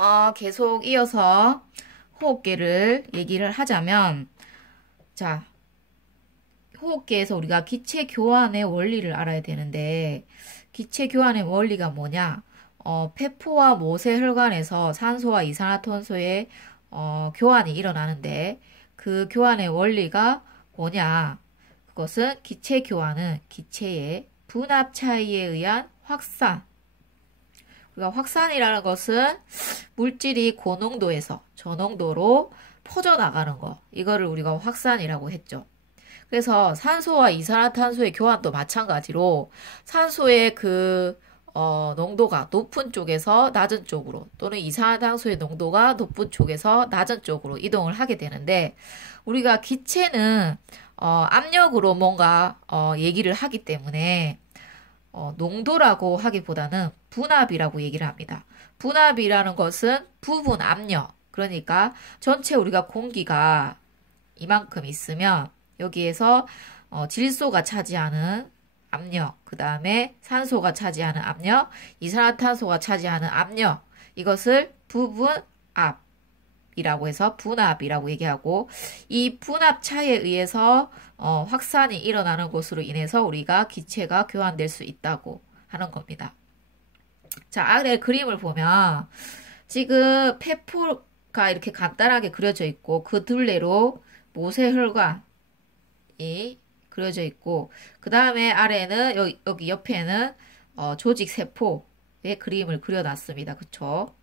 어, 계속 이어서 호흡계를 얘기를 하자면, 자, 호흡계에서 우리가 기체 교환의 원리를 알아야 되는데, 기체 교환의 원리가 뭐냐? 어, 폐포와 모세 혈관에서 산소와 이산화탄소의 어, 교환이 일어나는데, 그 교환의 원리가 뭐냐? 그것은 기체 교환은 기체의 분압 차이에 의한 확산. 우리가 확산이라는 것은 물질이 고농도에서 저농도로 퍼져나가는 거. 이거를 우리가 확산이라고 했죠. 그래서 산소와 이산화탄소의 교환도 마찬가지로 산소의 그 어, 농도가 높은 쪽에서 낮은 쪽으로 또는 이산화탄소의 농도가 높은 쪽에서 낮은 쪽으로 이동을 하게 되는데 우리가 기체는 어, 압력으로 뭔가 어, 얘기를 하기 때문에 어, 농도라고 하기보다는 분압이라고 얘기를 합니다. 분압이라는 것은 부분 압력 그러니까 전체 우리가 공기가 이만큼 있으면 여기에서 어, 질소가 차지하는 압력, 그 다음에 산소가 차지하는 압력, 이산화탄소가 차지하는 압력, 이것을 부분 압 이라고 해서 분압이라고 얘기하고 이 분압 차에 의해서 어, 확산이 일어나는 것으로 인해서 우리가 기체가 교환될 수 있다고 하는 겁니다. 자, 아래 그림을 보면 지금 폐포가 이렇게 간단하게 그려져 있고 그 둘레로 모세혈관이 그려져 있고 그 다음에 아래는 여기, 여기 옆에는 어, 조직 세포의 그림을 그려놨습니다. 그쵸?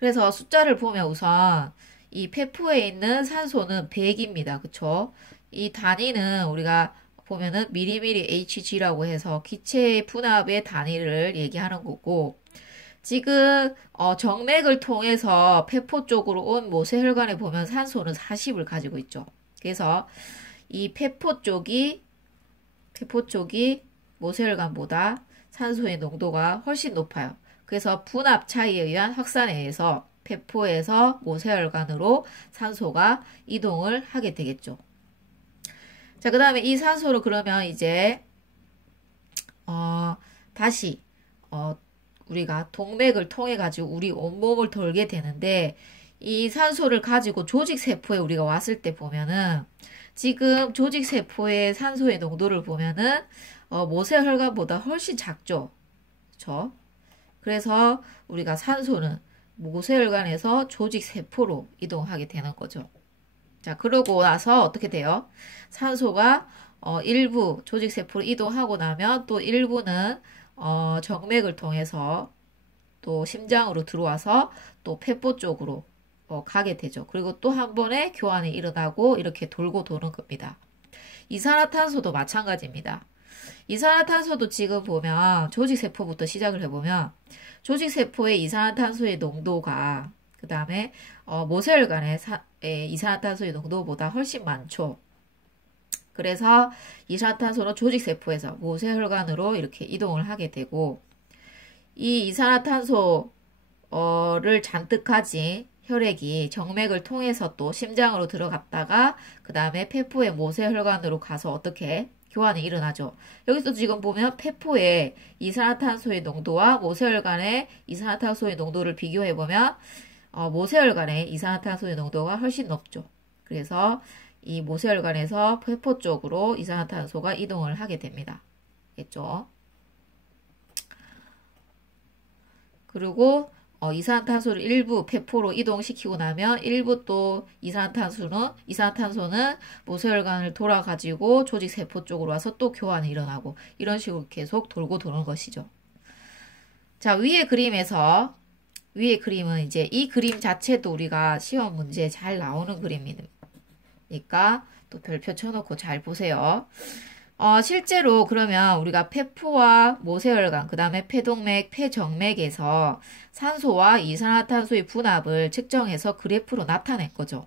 그래서 숫자를 보면 우선 이 폐포에 있는 산소는 100입니다. 그쵸? 이 단위는 우리가 보면은 미리미리 HG라고 해서 기체 분압의 단위를 얘기하는 거고 지금 어, 정맥을 통해서 폐포 쪽으로 온 모세혈관에 보면 산소는 40을 가지고 있죠. 그래서 이 폐포 쪽이 폐포 쪽이 모세혈관보다 산소의 농도가 훨씬 높아요. 그래서 분압 차이에 의한 확산에 의해서 폐포에서 모세혈관으로 산소가 이동을 하게 되겠죠. 자, 그 다음에 이 산소를 그러면 이제 어, 다시 어, 우리가 동맥을 통해 가지고 우리 온몸을 돌게 되는데 이 산소를 가지고 조직세포에 우리가 왔을 때 보면은 지금 조직세포의 산소의 농도를 보면은 어, 모세혈관보다 훨씬 작죠. 그렇죠? 그래서 우리가 산소는 모세혈관에서 조직세포로 이동하게 되는 거죠. 자, 그러고 나서 어떻게 돼요? 산소가 어, 일부 조직세포로 이동하고 나면 또 일부는 어, 정맥을 통해서 또 심장으로 들어와서 또 폐포 쪽으로 어, 가게 되죠. 그리고 또 한 번에 교환이 일어나고 이렇게 돌고 도는 겁니다. 이산화탄소도 마찬가지입니다. 이산화탄소도 지금 보면 조직세포부터 시작을 해보면 조직세포의 이산화탄소의 농도가 그 다음에 어, 모세혈관의 이산화탄소의 농도보다 훨씬 많죠. 그래서 이산화탄소는 조직세포에서 모세혈관으로 이렇게 이동을 하게 되고 이 이산화탄소를 잔뜩 가진 혈액이 정맥을 통해서 또 심장으로 들어갔다가 그 다음에 폐포의 모세혈관으로 가서 어떻게 교환이 일어나죠. 여기서 지금 보면 폐포의 이산화탄소의 농도와 모세혈관의 이산화탄소의 농도를 비교해 보면 어, 모세혈관의 이산화탄소의 농도가 훨씬 높죠. 그래서 이 모세혈관에서 폐포 쪽으로 이산화탄소가 이동을 하게 됩니다. 겠죠? 그리고 어, 이산화탄소를 일부 폐포로 이동시키고 나면 일부 또 이산화탄소는 이산화탄소는 모세혈관을 돌아가지고 조직 세포 쪽으로 와서 또 교환이 일어나고 이런 식으로 계속 돌고 도는 것이죠. 자 위의 그림에서 위의 그림은 이제 이 그림 자체도 우리가 시험 문제에 잘 나오는 그림이니까 또 별표 쳐놓고 잘 보세요. 어, 실제로 그러면 우리가 폐포와 모세혈관, 그 다음에 폐동맥, 폐정맥에서 산소와 이산화탄소의 분압을 측정해서 그래프로 나타낸 거죠.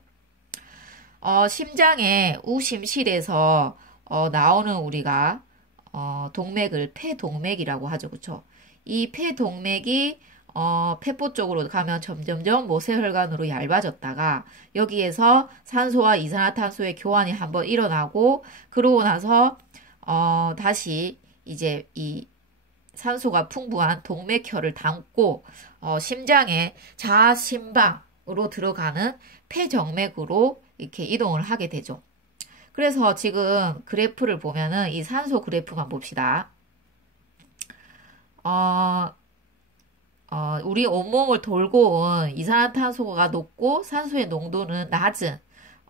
어, 심장의 우심실에서 어, 나오는 우리가 어, 동맥을 폐동맥이라고 하죠. 그쵸? 이 폐동맥이 어, 폐포 쪽으로 가면 점점점 모세혈관으로 얇아졌다가 여기에서 산소와 이산화탄소의 교환이 한번 일어나고 그러고 나서 어, 다시 이제 이 산소가 풍부한 동맥혈을 담고 어, 심장의 좌심방으로 들어가는 폐정맥으로 이렇게 이동을 하게 되죠. 그래서 지금 그래프를 보면은 이 산소 그래프만 봅시다. 어, 어, 우리 온몸을 돌고 온 이산화탄소가 높고 산소의 농도는 낮은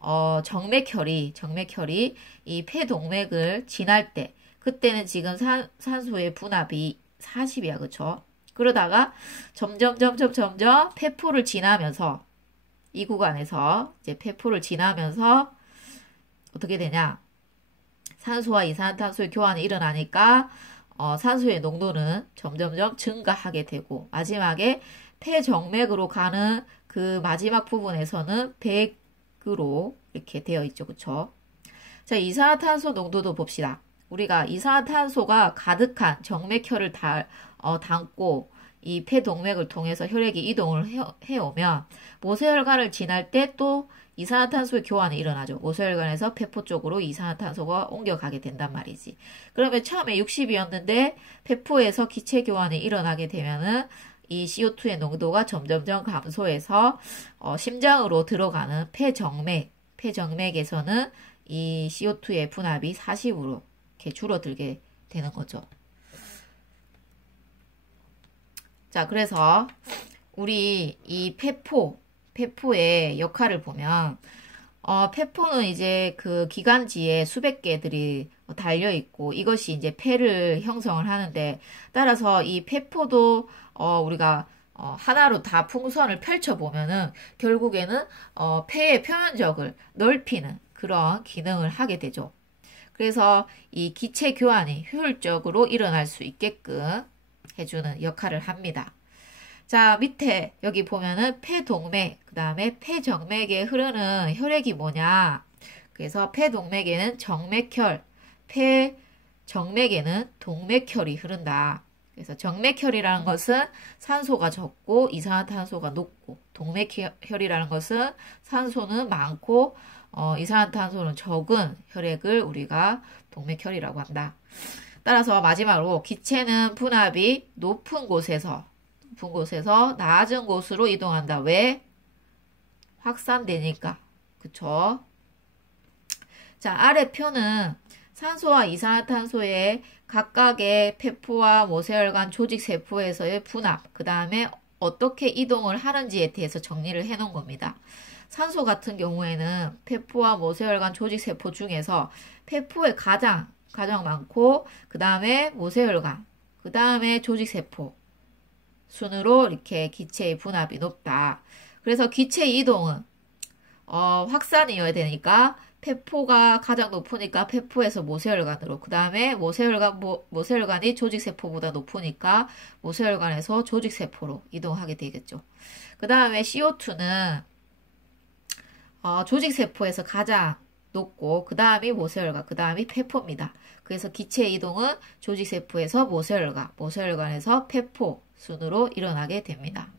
어, 정맥혈이 정맥혈이 이 폐동맥을 지날 때 그때는 지금 산, 산소의 분압이 40이야 그쵸? 그러다가 점점 점점 점점 폐포를 지나면서 이 구간에서 이제 폐포를 지나면서 어떻게 되냐? 산소와 이산화탄소의 교환이 일어나니까 어, 산소의 농도는 점점점 증가하게 되고 마지막에 폐정맥으로 가는 그 마지막 부분에서는 100 으로 이렇게 되어 있죠. 그쵸? 자, 이산화탄소 농도도 봅시다. 우리가 이산화탄소가 가득한 정맥혈을 다, 어, 담고 이 폐동맥을 통해서 혈액이 이동을 해, 오면 모세혈관을 지날 때 또 이산화탄소의 교환이 일어나죠. 모세혈관에서 폐포 쪽으로 이산화탄소가 옮겨가게 된단 말이지. 그러면 처음에 60이었는데 폐포에서 기체 교환이 일어나게 되면은 이 CO2의 농도가 점점점 감소해서 어, 심장으로 들어가는 폐정맥, 폐정맥에서는 이 CO2의 분압이 40으로 이렇게 줄어들게 되는 거죠. 자, 그래서 우리 이 폐포, 폐포의 역할을 보면 어, 폐포는 이제 그 기관지에 수백 개들이 달려 있고 이것이 이제 폐를 형성을 하는데 따라서 이 폐포도 어, 우리가 어, 하나로 다 풍선을 펼쳐 보면은 결국에는 어, 폐의 표면적을 넓히는 그런 기능을 하게 되죠. 그래서 이 기체 교환이 효율적으로 일어날 수 있게끔 해주는 역할을 합니다. 자, 밑에 여기 보면은 폐동맥, 그 다음에 폐정맥에 흐르는 혈액이 뭐냐. 그래서 폐동맥에는 정맥혈, 폐정맥에는 동맥혈이 흐른다. 그래서 정맥혈이라는 것은 산소가 적고 이산화탄소가 높고 동맥혈이라는 것은 산소는 많고 어, 이산화탄소는 적은 혈액을 우리가 동맥혈이라고 한다. 따라서 마지막으로 기체는 분압이 높은 곳에서 높은 곳에서 낮은 곳으로 이동한다. 왜? 확산되니까. 그쵸? 자, 아래 표는 산소와 이산화탄소의 각각의 폐포와 모세혈관 조직 세포에서의 분압, 그 다음에 어떻게 이동을 하는지에 대해서 정리를 해 놓은 겁니다. 산소 같은 경우에는 폐포와 모세혈관 조직 세포 중에서 폐포에 가장 가장 많고 그 다음에 모세혈관 그 다음에 조직 세포 순으로 이렇게 기체의 분압이 높다. 그래서 기체 이동은 어, 확산이어야 되니까 폐포가 가장 높으니까 폐포에서 모세혈관으로 그 다음에 모세혈관 모세혈관이 조직세포보다 높으니까 모세혈관에서 조직세포로 이동하게 되겠죠. 그 다음에 CO2는 어, 조직세포에서 가장 높고 그 다음이 모세혈관, 그 다음이 폐포입니다. 그래서 기체 이동은 조직세포에서 모세혈관, 모세혈관에서 폐포 순으로 일어나게 됩니다.